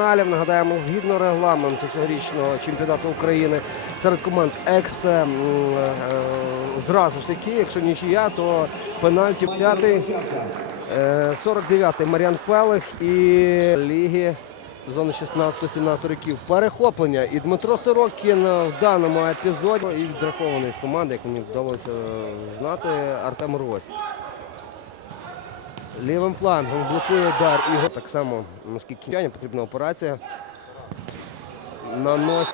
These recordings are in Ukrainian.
Фіналів, нагадаємо, згідно регламенту цьогорічного чемпіонату України серед команд Екс е, зразу ж таки, якщо нічия, то пенальті 10-й, е, 49-й Мар'ян Пелих і ліги сезону 16-17 років. Перехоплення і Дмитро Сорокін в даному епізоді і відрахований з команди, як мені вдалося е, знати, Артем Рось. Лівим флангом блокує удар Ігор. Так само, наскільки Яні потрібна операція. Нанос.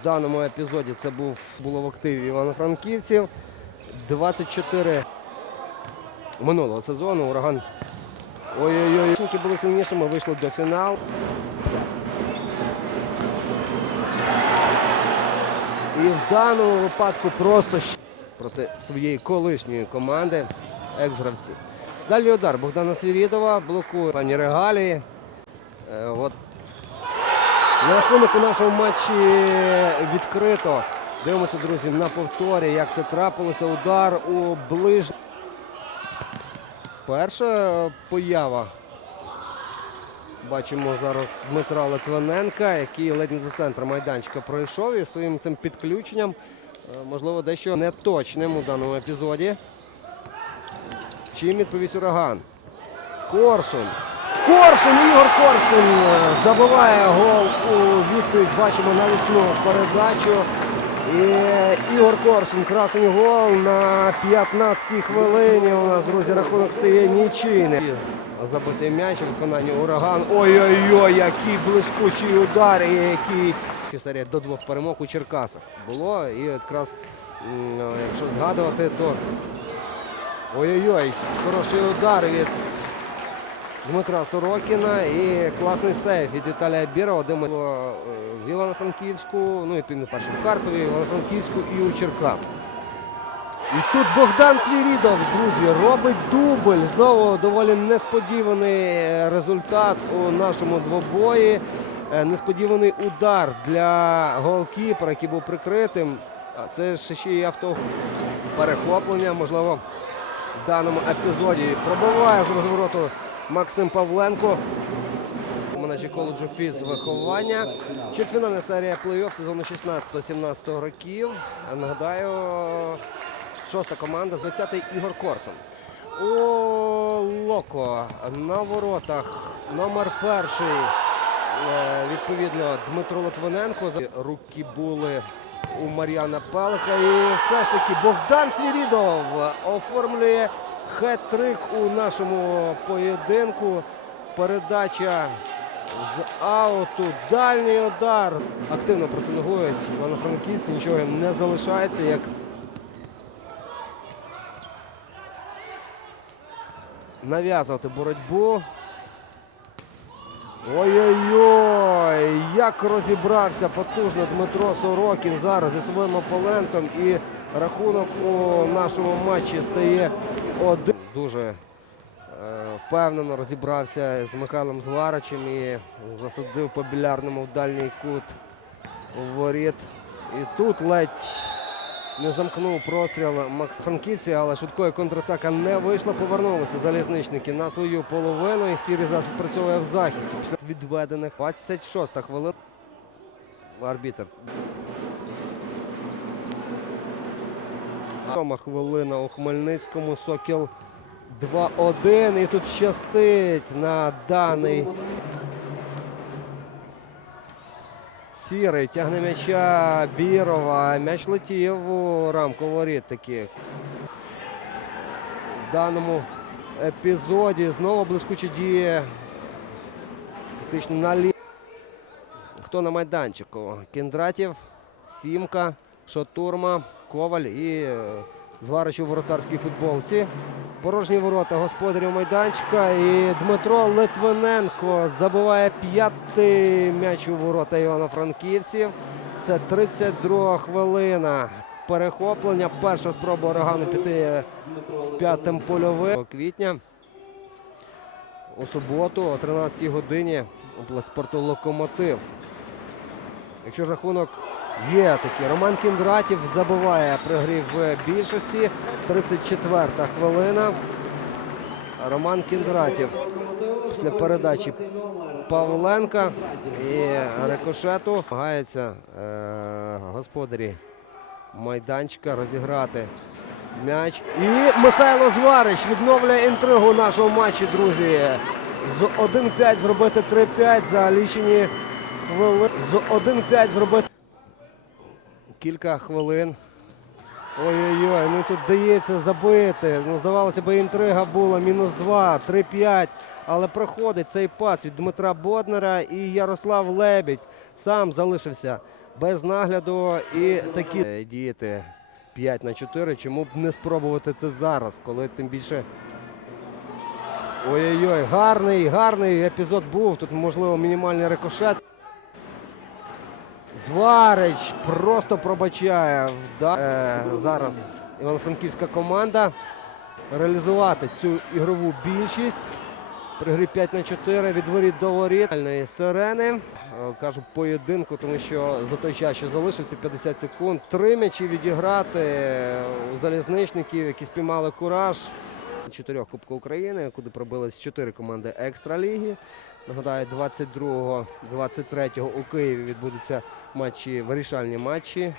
В даному епізоді це був, було в активі Івано-Франківців. 24 минулого сезону. Ураган. Ой-ой-ой. Були сильнішими, вийшли до фіналу. І в даному випадку просто проти своєї колишньої команди екс-гравців. Далі удар Богдана Свірідова блокує пані Регалії. Е, от. На рахунок у нашому матчі відкрито. Дивимося, друзі, на повторі, як це трапилося. Удар у ближ. Перша поява. Бачимо зараз Дмитра Литвиненка, який ледь не до центру майданчика пройшов і своїм цим підключенням, е, можливо, дещо неточним у даному епізоді. Чим відповість ураган? Корсун. Корсун, Ігор Корсун е, забиває гол у відповідь. Бачимо на навісну передачу. І Ігор Корсун, красень гол на 15-й хвилині. У нас, друзі, рахунок стає нічийним. Забитий м'яч у виконанні ураган. Ой-ой-ой, який блискучий удар, і який до двох перемог у Черкасах було. І якраз, якщо згадувати, то Ой-ой-ой, хороший удар від Дмитра Сорокіна і класний сейф від Віталія Бірова, де ми е, в Івано-Франківську, ну і відповідно перше в Харкові, Івано-Франківську і у Черкасах. І тут Богдан Свірідов, друзі, робить дубль. Знову доволі несподіваний е, результат у нашому двобої. Е, Несподіваний удар для голкіпера, який був прикритим. А це ще й авто перехоплення, можливо, даному епізоді. Пробиває з розвороту Максим Павленко. Менеджер коледжу фізвиховання. Четвірна серія плей-офф сезону 16-17 років. Нагадаю, шоста команда, 20-й Ігор Корсун. У Локо на воротах номер перший. е, Відповідно, Дмитро Литвиненко. Руки були у Мар'яна Пелика. І все ж таки Богдан Свірідов оформлює хет-трик у нашому поєдинку. Передача з ауту. Дальній удар. Активно просиногують івано-франківці. Нічого їм не залишається. як Нав'язувати боротьбу. Ой-ой-ой! Як розібрався потужно Дмитро Сорокін зараз зі своїм опонентом. І рахунок у нашому матчі стає один. Дуже е, впевнено розібрався з Михайлом Зваричем і засадив по білярному в дальній кут воріт. І тут ледь не замкнув простріл Макс Франківці, але швидкої контратака не вийшла. Повернулися залізничники на свою половину. І сірий засіб працює в захисті. Після відведених 26 хвилин. Арбітер. Сьома хвилина у Хмельницькому. Сокіл 2-1. І тут щастить на даний. Сірий тягне м'яча Бірова. М'яч летів у рамку воріт таки. В даному епізоді знову блискучі дії. Фактично на лі... Хто на майданчику? Кіндратів, Сімка, Шотурма, Коваль і Зварич у воротарській футболці. Порожні ворота господарів майданчика. І Дмитро Литвиненко забиває п'ятий м'яч у ворота Івано-Франківців. Це 32 хвилина. Перехоплення. Перша спроба урагану піти з п'ятим польовим квітня. У суботу о 13 годині у спорту Локомотив. Якщо рахунок є такий, Роман Кіндратів забиває в більшості. 34 хвилина. Роман Кіндратів після передачі Павленка і рикошету. Намагаються е, господарі майданчика розіграти м'яч. І Михайло Зварич відновлює інтригу нашого матчі, друзі. З 1-5 зробити 3-5 за лічені хвилини. З 1-5 зробити кілька хвилин. Ой-ой-ой, ну тут дається забити. Ну, здавалося б, інтрига була. Мінус 2, 3-5. Але проходить цей пас від Дмитра Боднера і Ярослав Лебідь сам залишився без нагляду і такі Е, діяти 5 на 4. Чому б не спробувати це зараз, коли тим більше. Ой-ой-ой, гарний, гарний епізод був. Тут, можливо, мінімальний рикошет. Зварич просто пробачає. Е, зараз Івано-Франківська команда реалізувати цю ігрову більшість. При грі 5 на 4 від воріт до воріт. Сирени. Е, Кажу поєдинку, тому що за той час, що залишився 50 секунд. Три м'ячі відіграти у залізничників, які спіймали кураж. Чотирьох Кубка України, куди пробились чотири команди екстраліги. Нагадаю, 22-го, 23-го у Києві відбудуться матчі, вирішальні матчі.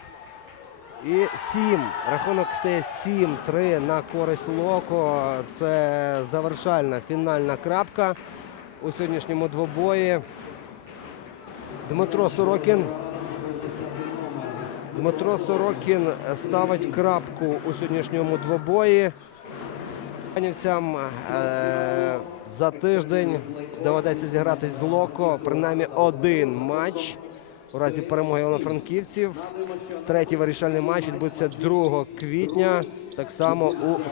І 7. Рахунок стає 7-3 на користь Локо. Це завершальна фінальна крапка у сьогоднішньому двобої. Дмитро Сорокін. Дмитро Сорокін ставить крапку у сьогоднішньому двобої. Іванівцям е, за тиждень доведеться зіграти з Локо принаймні один матч. У разі перемоги Івано-Франківців. Третій вирішальний матч відбудеться 2 квітня. Так само у